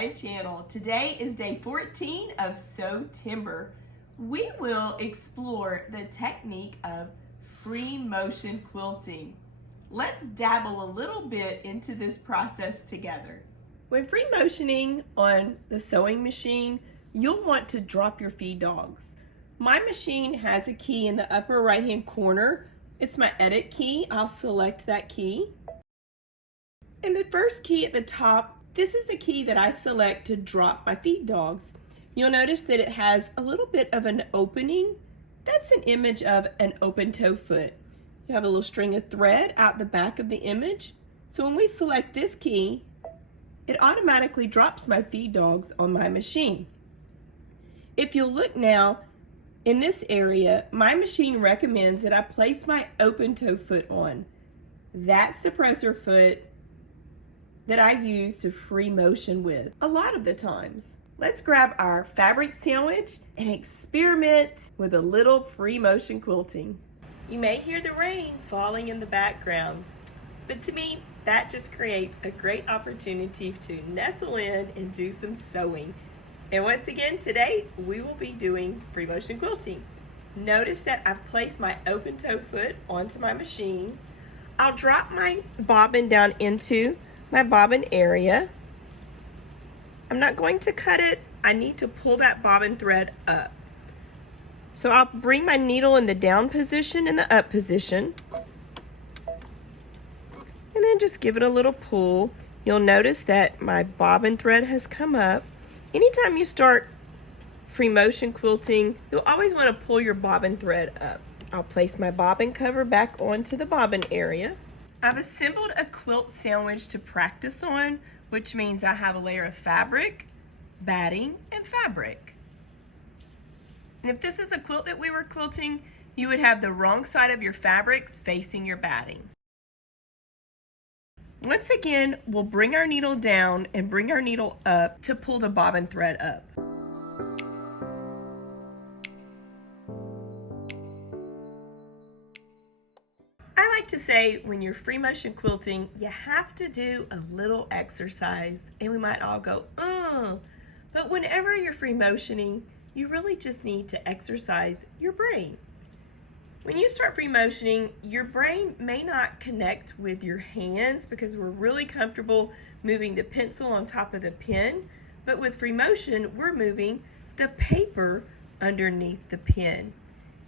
my channel. Today is day 14 of Sewtember. We will explore the technique of free motion quilting. Let's dabble a little bit into this process together. When free motioning on the sewing machine, you'll want to drop your feed dogs. My machine has a key in the upper right hand corner. It's my edit key. I'll select that key. And the first key at the top, this is the key that I select to drop my feed dogs. You'll notice that it has a little bit of an opening. That's an image of an open toe foot. You have a little string of thread out the back of the image. So when we select this key, it automatically drops my feed dogs on my machine. If you'll look now, in this area, my machine recommends that I place my open toe foot on. That's the presser foot that I use to free motion with a lot of the times. Let's grab our fabric sandwich and experiment with a little free motion quilting. You may hear the rain falling in the background, but to me, that just creates a great opportunity to nestle in and do some sewing. And once again, today we will be doing free motion quilting. Notice that I've placed my open toe foot onto my machine. I'll drop my bobbin down into my bobbin area. I'm not going to cut it. I need to pull that bobbin thread up. So I'll bring my needle in the down position and the up position. And then just give it a little pull. You'll notice that my bobbin thread has come up. Anytime you start free motion quilting, you'll always want to pull your bobbin thread up. I'll place my bobbin cover back onto the bobbin area. I've assembled a quilt sandwich to practice on, which means I have a layer of fabric, batting, and fabric. And if this is a quilt that we were quilting, you would have the wrong side of your fabrics facing your batting. Once again, we'll bring our needle down and bring our needle up to pull the bobbin thread up. To say when you're free motion quilting, you have to do a little exercise, and we might all go, but whenever you're free motioning, you really just need to exercise your brain. When you start free motioning, your brain may not connect with your hands because we're really comfortable moving the pencil on top of the pen, but with free motion, we're moving the paper underneath the pen.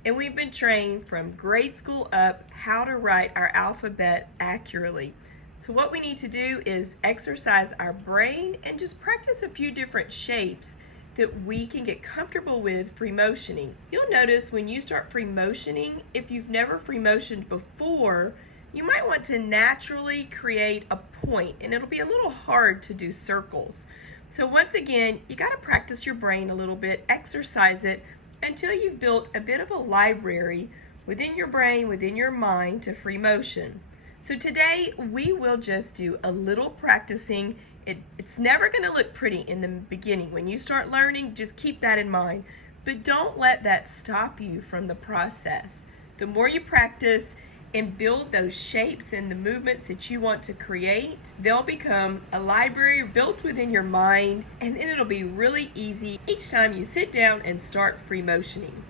And we've been trained from grade school up how to write our alphabet accurately. So what we need to do is exercise our brain and just practice a few different shapes that we can get comfortable with free motioning. You'll notice when you start free motioning, if you've never free motioned before, you might want to naturally create a point, and it'll be a little hard to do circles. So once again, you got to practice your brain a little bit, exercise it, until you've built a bit of a library within your brain, within your mind to free motion. So today we will just do a little practicing. It's never going to look pretty in the beginning. When you start learning, just keep that in mind. But don't let that stop you from the process. The more you practice and build those shapes and the movements that you want to create, they'll become a library built within your mind, and then it'll be really easy each time you sit down and start free motioning.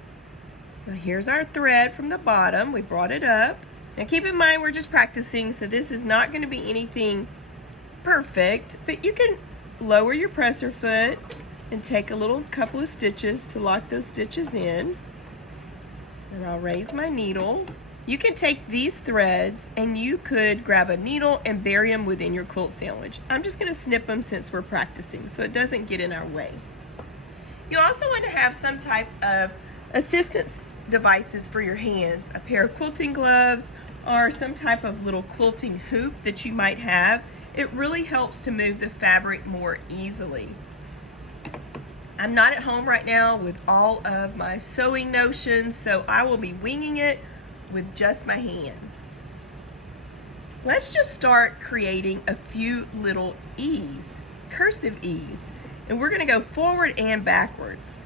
Now here's our thread from the bottom. We brought it up. Now keep in mind we're just practicing, so this is not going to be anything perfect, but you can lower your presser foot and take a little couple of stitches to lock those stitches in. And I'll raise my needle. You can take these threads and you could grab a needle and bury them within your quilt sandwich. I'm just going to snip them since we're practicing so it doesn't get in our way. You also want to have some type of assistance devices for your hands, a pair of quilting gloves or some type of little quilting hoop that you might have. It really helps to move the fabric more easily. I'm not at home right now with all of my sewing notions, so I will be winging it with just my hands. Let's just start creating a few little E's, cursive E's, and we're going to go forward and backwards.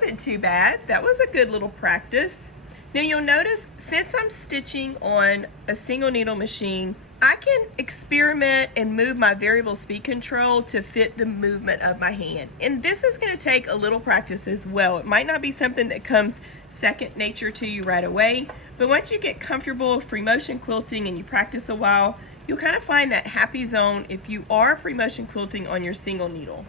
wasn't too bad. That was a good little practice. Now you'll notice, since I'm stitching on a single needle machine, I can experiment and move my variable speed control to fit the movement of my hand. And this is going to take a little practice as well. It might not be something that comes second nature to you right away, but once you get comfortable with free motion quilting and you practice a while, you'll kind of find that happy zone if you are free motion quilting on your single needle.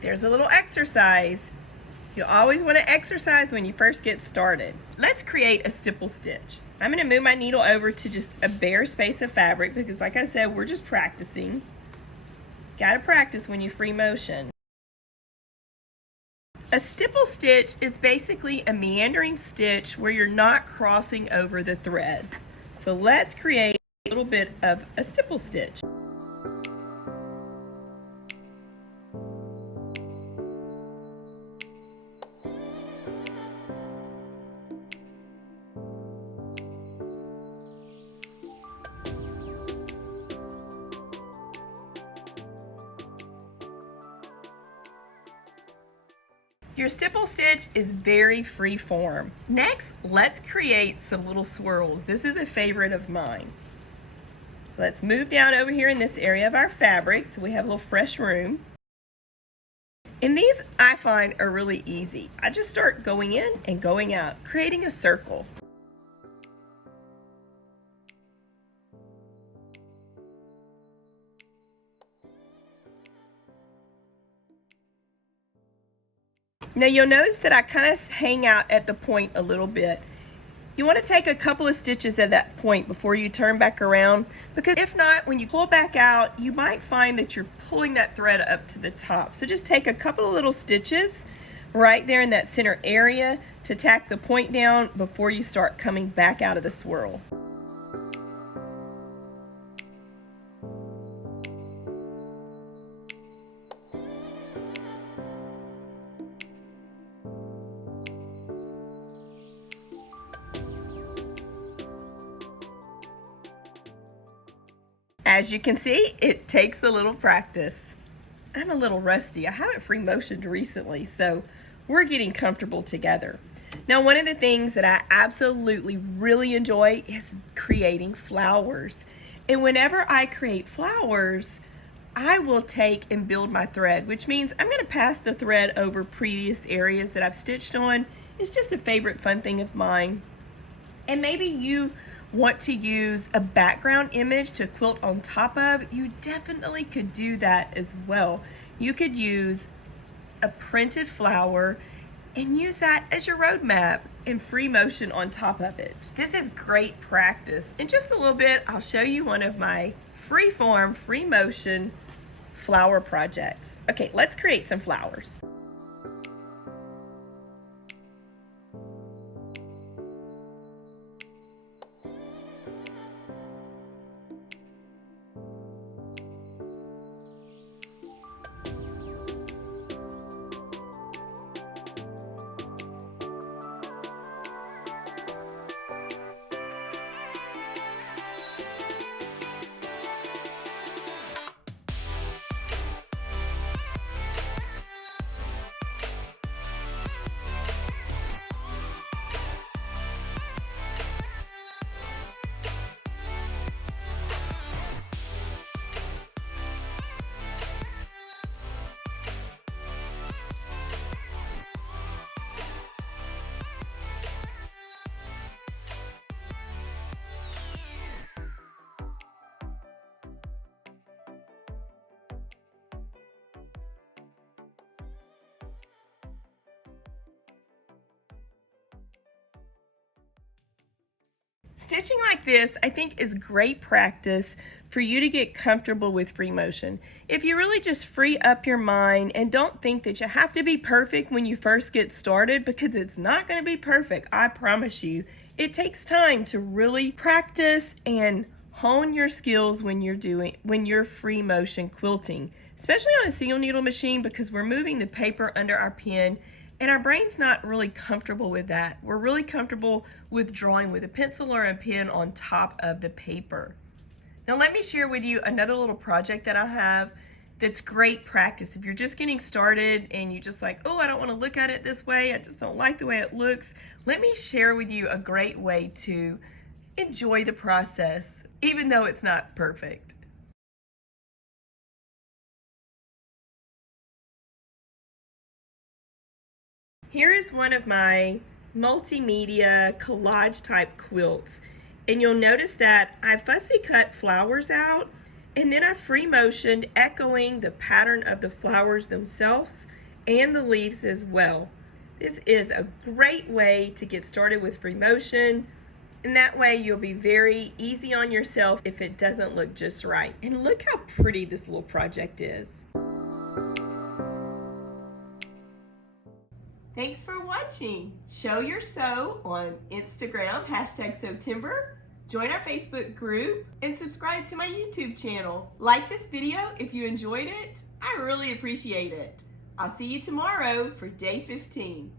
There's a little exercise. You always want to exercise when you first get started. Let's create a stipple stitch. I'm going to move my needle over to just a bare space of fabric because, like I said, we're just practicing. Got to practice when you free motion. A stipple stitch is basically a meandering stitch where you're not crossing over the threads. So let's create a little bit of a stipple stitch. Your stipple stitch is very free form. Next, let's create some little swirls. This is a favorite of mine. So let's move down over here in this area of our fabric so we have a little fresh room. And these I find are really easy. I just start going in and going out, creating a circle. Now you'll notice that I kind of hang out at the point a little bit. You want to take a couple of stitches at that point before you turn back around, because if not, when you pull back out, you might find that you're pulling that thread up to the top. So just take a couple of little stitches right there in that center area to tack the point down before you start coming back out of the swirl. As you can see, it takes a little practice. I'm a little rusty. I haven't free motioned recently, so we're getting comfortable together. Now, one of the things that I absolutely really enjoy is creating flowers. And whenever I create flowers, I will take and build my thread, which means I'm going to pass the thread over previous areas that I've stitched on. It's just a favorite fun thing of mine. And maybe you want to use a background image to quilt on top of, you definitely could do that as well. You could use a printed flower and use that as your roadmap and free motion on top of it. This is great practice. In just a little bit, I'll show you one of my free form, free motion flower projects. Okay, let's create some flowers. Stitching like this, I think, is great practice for you to get comfortable with free motion. If you really just free up your mind and don't think that you have to be perfect when you first get started, because it's not going to be perfect, I promise you. It takes time to really practice and hone your skills when you're free motion quilting, especially on a single needle machine, because we're moving the paper under our pen and our brain's not really comfortable with that. We're really comfortable with drawing with a pencil or a pen on top of the paper. Now let me share with you another little project that I have that's great practice. If you're just getting started and you just like, oh, I don't want to look at it this way, I just don't like the way it looks, let me share with you a great way to enjoy the process, even though it's not perfect. Here is one of my multimedia collage type quilts, and you'll notice that I fussy cut flowers out and then I free motioned, echoing the pattern of the flowers themselves and the leaves as well. This is a great way to get started with free motion, and that way you'll be very easy on yourself if it doesn't look just right. And look how pretty this little project is. Thanks for watching. Show your sew on Instagram, #Sewtember. Join our Facebook group and subscribe to my YouTube channel. Like this video if you enjoyed it. I really appreciate it. I'll see you tomorrow for day 15.